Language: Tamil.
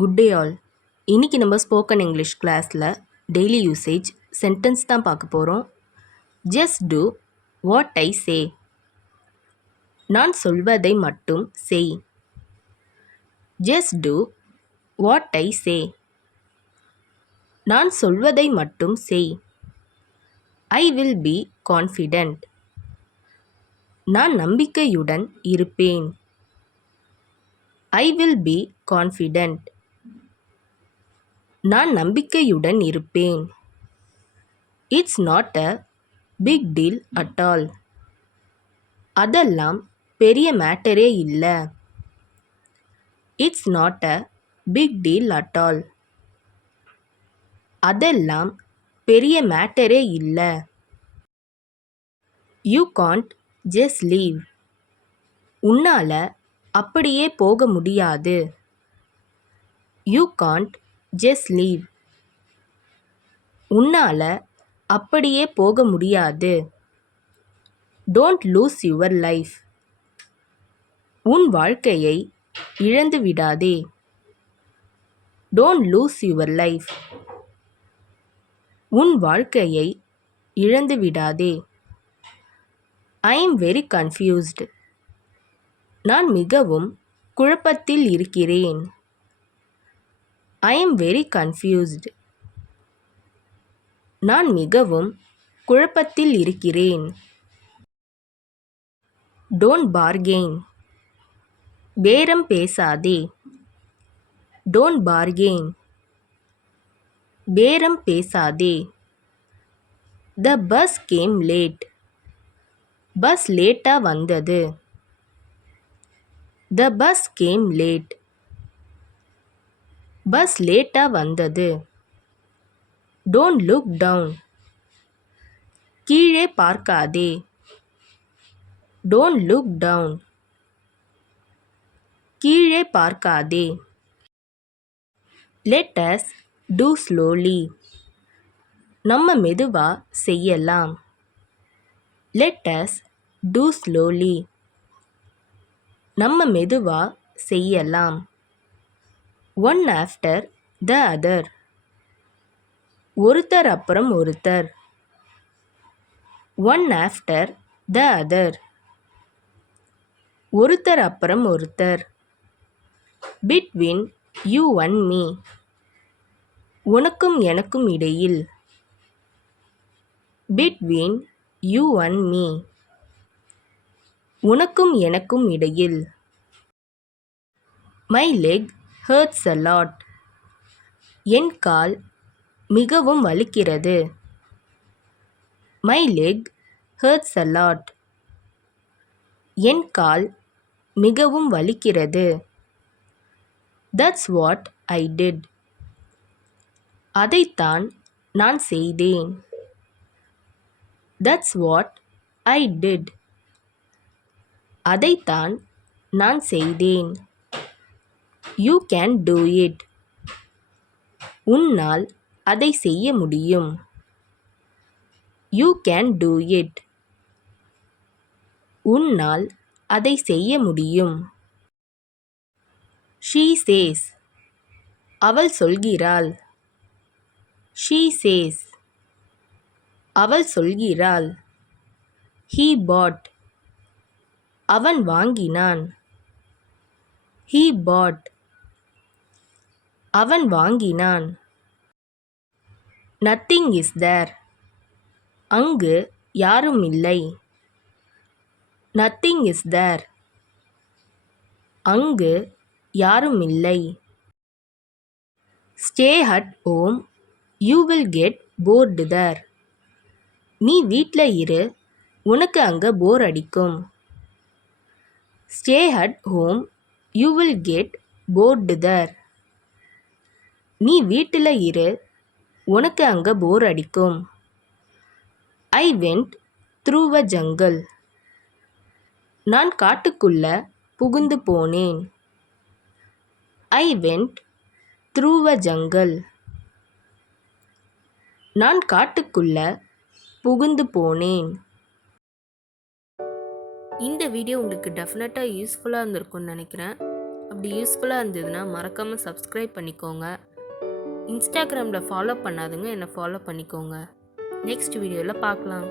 Good day all. இன்றைக்கி நம்ம ஸ்போக்கன் இங்கிலீஷ் கிளாஸில் டெய்லி யூசேஜ் சென்டென்ஸ் தான் பார்க்க போகிறோம். Just do what I say. நான் சொல்வதை மட்டும் செய். Just do what I say. நான் சொல்வதை மட்டும் செய். I will be confident. நான் நம்பிக்கையுடன் இருப்பேன். I will be confident. நான் நம்பிக்கையுடன் இருப்பேன். It's not a big deal at all. அதெல்லாம் பெரிய மேட்டரே இல்லை. It's not a big deal at all. அதெல்லாம் பெரிய மேட்டரே இல்லை. You can't just leave. உன்னால் அப்படியே போக முடியாது. You can't just leave. உன்னால் அப்படியே போக முடியாது. Don't lose your life. உன் வாழ்க்கையை இழந்து விடாதே. Don't lose your life. உன் வாழ்க்கையை இழந்து விடாதே. I am very confused. நான் மிகவும் குழப்பத்தில் இருக்கிறேன். I am very confused. நான் மிகவும் குழப்பத்தில் இருக்கிறேன். Don't bargain. பேரம் பேசாதே. Don't bargain. பேரம் பேசாதே. The bus came late. Bus லேட்டாக வந்தது. The bus came late. Bus லேட்டாக வந்தது. Don't look down. கீழே பார்க்காதே. Don't look down. கீழே பார்க்காதே. Let us do slowly. நம்ம மெதுவா செய்யலாம். Let us do slowly. நம்ம மெதுவா செய்யலாம். One after the other. ஒருத்தர் அப்புறம் ஒருத்தர். One after the other. ஒருத்தர் அப்புறம் ஒருத்தர். Between you and me. உனக்கும் எனக்கும் இடையில். Between you and me. உனக்கும் எனக்கும் இடையில். My leg hurts a lot. என் கால் மிகவும் வலிக்கிறது. My leg hurts a lot. என் கால் மிகவும் வலிக்கிறது. That's what I did. அதைத்தான் நான் செய்தேன். That's what I did. அதைத்தான் நான் செய்தேன். You can do it. உன்னால் அதை செய்ய முடியும். You can do it. உன்னால் அதை செய்ய முடியும். She says. அவள் சொல்கிறாள். She says. அவள் சொல்கிறாள். He bought. அவன் வாங்கினான். He bought. அவன் வாங்கினான். Nothing is there. அங்கு யாரும் இல்லை. Nothing is there. அங்கு யாரும் இல்லை. Stay at home. You will get bored there. நீ வீட்டில் இரு. உனக்கு அங்கே போர் அடிக்கும். Stay at home. You will get bored there. நீ வீட்டில் இரு. உனக்கு அங்கே போர் அடிக்கும். I went through a jungle. நான் காட்டுக்குள்ள புகுந்து போனேன். I went through a jungle. நான் காட்டுக்குள்ள புகுந்து போனேன். இந்த வீடியோ உங்களுக்கு டெஃபினட்டாக யூஸ்ஃபுல்லாக இருந்திருக்கும்னு நினைக்கிறேன். அப்படி யூஸ்ஃபுல்லாக இருந்ததுன்னா மறக்காமல் சப்ஸ்கிரைப் பண்ணிக்கோங்க. இன்ஸ்டாகிராமில் ஃபாலோ பண்ணாதவங்க என்னை ஃபாலோ பண்ணிக்கோங்க. நெக்ஸ்ட் வீடியோவில் பார்க்கலாம்.